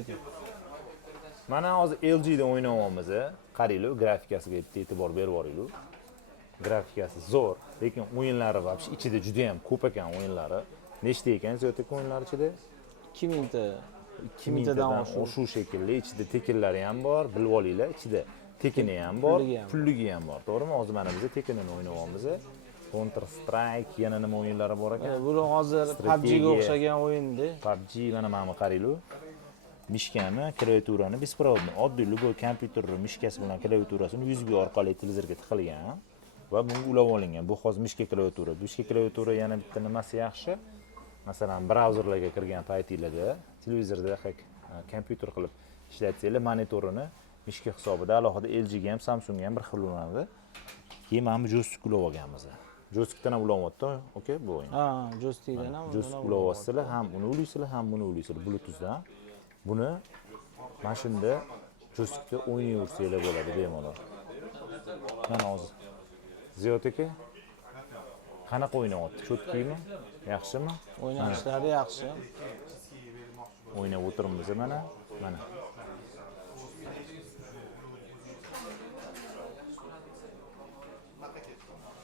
ayting. Mana hozir LG da o'ynayapmiz. Qaranglar, grafikasiga e'tibor berib boringlar. Grafikasi zo'r, lekin o'yinlari va ichida juda ham ko'p ekan o'yinlari. Nechta ekan Zoteka o'yinlari ichida? 2000 ta. 2000 tadan shu shekilli, ichida tekinlari ham bor, bilib olinglar, ichida tekini ham bor, pulligi ham bor. To'g'rimi? Hozir mana biz tekinini o'ynayapmiz. Counter Strike yana nima o'yinlari bor ekan? Bu hozir PUBG ga o'xshagan o'yin-da. PUBG mana qaranglar. Mishkani, klaviaturani беспроводный, oddiy любой kompyuter mishkasi bilan klaviaturasini USB orqali televizorga tiqilgan va bunga ulab olingan. Bu hozir mishka klaviatura. Mishka klaviatura yana bitta nimasi yaxshi. Masalan, brauzerlarga kirgan paytingizda televizorda kompyuter qilib ishlatsanglar, monitorini mishka hisobida alohida LG ga ham, Samsung ga ham bir xil ulanadi. Keyin mana bu joystick ulab olganmiz. Joystickdan ham ulamoqda, okey, bu o'yin. Ha, joystickdan ham. Joystick ulab olsanglar, ham uni ulaysizlar, ham buni ulaysizlar Bluetoothdan. Buni mana shunda joystickda o'ynayversanglar bo'ladi bemalol. Mana hozir Zoteka qanaqa o'ynayapti? Cho'tkimi? Yaxshimi? O'ynashlari yaxshi. O'ynab o'tiribmiz mana.